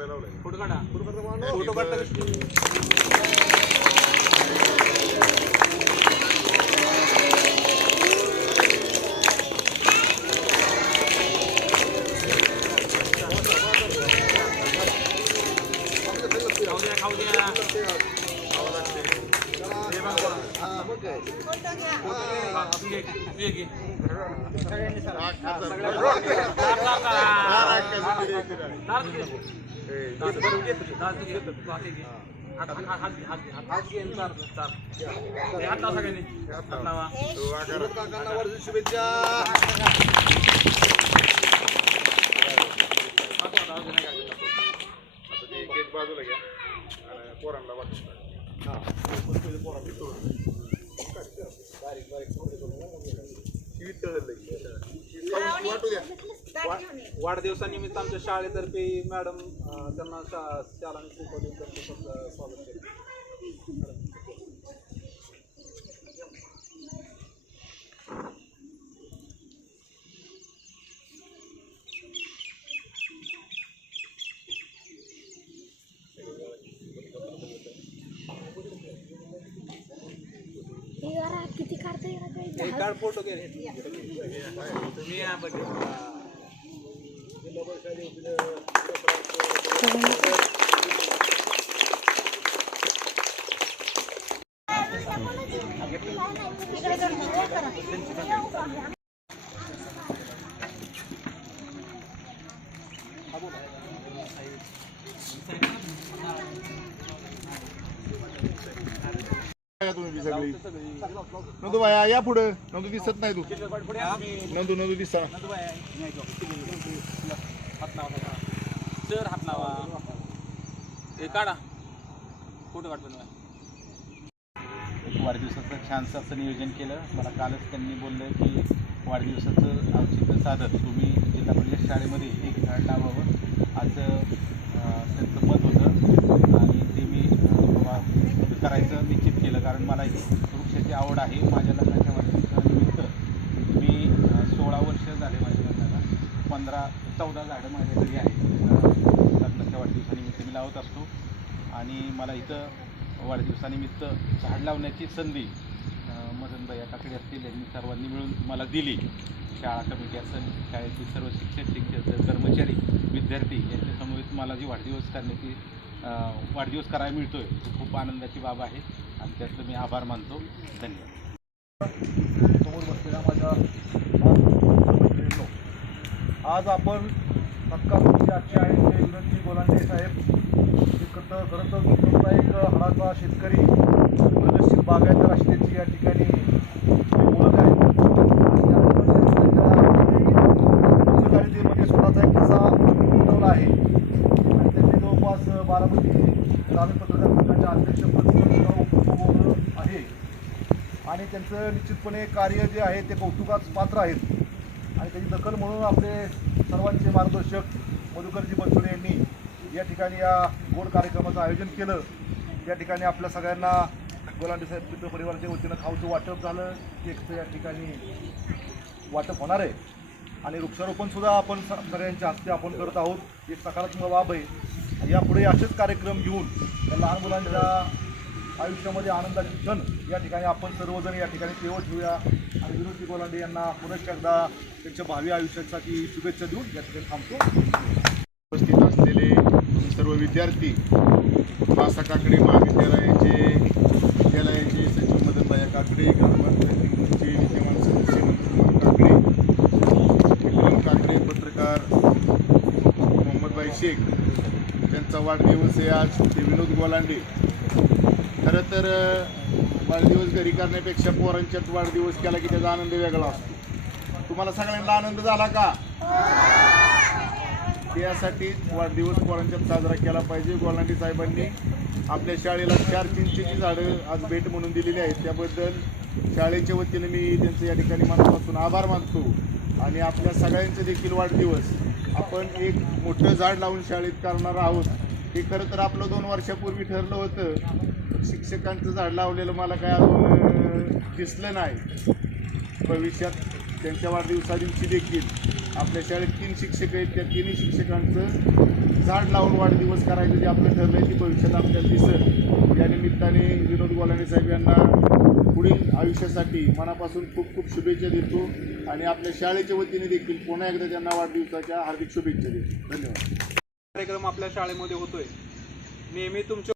Photo काढा photo काढता शुभेच्छा बाजूला घ्या आणि पोरांना वाढदिवसानिमित्त आमच्या शाळेतर्फे मॅडम त्यांना शा शाळाने शिकवले त्यांचं स्वतः स्वागत केलं. काढ फोटो घे तुम्ही या बघा. तुम्ही बी सगळी. नंदू बाया या पुढे. नंदू दिसत नाही तू. नंदू नंदू दिसा. हात लावा बघा. सर हात लावा. हे काढा. फोटो काढतो वाढदिवसाचं छानसं असं नियोजन केलं. मला कालच त्यांनी बोललं की वाढदिवसाचं औचित्य साधत. तुम्ही जिल्हा परिषद शाळेमध्ये एक झाड लावावं. असं त्यांचं मत होतं आणि ते मी अं, बाबा करायचं निश्चित केलं कारण मला ही वृक्षाची आवड आहे माझ्या लग्नाच्या वाढदिवसानिमित्त. मी सोळा वर्ष झाले माझ्या लग्नाला. पंधरा चौदा झाडं माझ्या घरी आहेत. लग्नाच्या वाढदिवसानिमित्त मी लावत असतो. आणि मला इथं वाढदिवसानिमित्त झाड लावण्याची संधी मदनबाई काकडे असतील यांनी सर्वांनी मिळून मला दिली. शाळा कमिटी असेल शाळेतील सर्व शिक्षक शिक्षक कर्मचारी विद्यार्थी यांच्या समवेत मला जी वाढदिवस करण्याची वाढदिवस करायला मिळतो आहे खूप आनंदाची बाब आहे. आणि त्याचं मी आभार मानतो. धन्यवाद. समोर बसलेल्या माझ्या आज आपण तत्कालचे आजचे आहे ते विनोदजी गोलांडे साहेब हे खरं खरं तर एक हळाचा शेतकरी प्रदर्शित बागायत अशी त्यांची या ठिकाणी ही ओळख आहे आणि त्यांच्या पत्रकारितेमध्ये स्वतःचा एक किस्सा नोंदवला आहे आणि त्यांनी जवळपास बारामती ग्रामीण पत्रकार संघाच्या अध्यक्षपदी सुद्धा उपभोगलं आहे आणि त्यांचं निश्चितपणे कार्य जे आहे ते कौतुकास पात्र आहेत. आणि त्याची दखल म्हणून आपले सर्वांचे मार्गदर्शक मधुकरजी बनसोडे यांनी या ठिकाणी या गोड कार्यक्रमाचं आयोजन केलं. या ठिकाणी आपल्या सगळ्यांना गोलांडे साहेब मित्र परिवाराच्या वतीनं खाऊचं वाटप झालं. केकचं या ठिकाणी वाटप होणार आहे. आणि वृक्षारोपणसुद्धा आपण स- सगळ्यांच्या हस्ते आपण करत आहोत. एक सकारात्मक बाब आहे. यापुढे असेच कार्यक्रम घेऊन लहान मुलांच्या आयुष्यामध्ये आनंदाची क्षण या ठिकाणी आपण सर्वजण या ठिकाणी तेवढ ठेवूया. आणि विनोद गोलांडे यांना पुनश्च एकदा त्यांच्या भावी आयुष्यासाठी शुभेच्छा देऊन या ठिकाणी थांबतो. उपस्थित असलेले सर्व विद्यार्थी मासा काकडे महाविद्यालयाचे विद्यालयाचे सचिव मदनबाया काकडे ग्रामपंचायतीचे विद्यमान सदस्य नंदकुमार काकडे विक्रम काकडे पत्रकार मोहम्मदबाई शेख त्यांचा वाढदिवस आहे आज. ते विनोद गोलांडे खरं तर वाढदिवस घरी करण्यापेक्षा पोरांच्यात वाढदिवस केला की त्याचा आनंद वेगळा असतो. तुम्हाला सगळ्यांना आनंद झाला का? त्यासाठी वाढदिवस पोरांच्यात साजरा केला पाहिजे. गोलांडी साहेबांनी आपल्या शाळेला चार चिंचेची झाडं आज भेट म्हणून दिलेली आहेत. त्याबद्दल शाळेच्या वतीने मी त्यांचं या ठिकाणी मनापासून आभार मानतो. आणि आपल्या सगळ्यांचे देखील वाढदिवस आपण एक मोठं झाड लावून शाळेत करणार आहोत. हे खरं तर आपलं दोन वर्षापूर्वी ठरलं होतं. शिक्षकांचं झाड लावलेलं मला काय अजून दिसलं नाही. भविष्यात त्यांच्या वाढदिवसादिवशी देखील आपल्या शाळेत तीन शिक्षक आहेत. त्या तिन्ही शिक्षकांचं झाड लावून वाढदिवस करायचं जे आपलं ठरलं आहे ती भविष्यात आपल्याला दिसत या निमित्ताने विनोद गोलाने साहेब यांना पुढील आयुष्यासाठी मनापासून खूप खूप शुभेच्छा देतो आणि आपल्या शाळेच्या वतीने देखील पुन्हा एकदा त्यांना वाढदिवसाच्या हार्दिक शुभेच्छा देतो. धन्यवाद. कार्यक्रम आपल्या शाळेमध्ये होतोय. नेहमी तुमच्या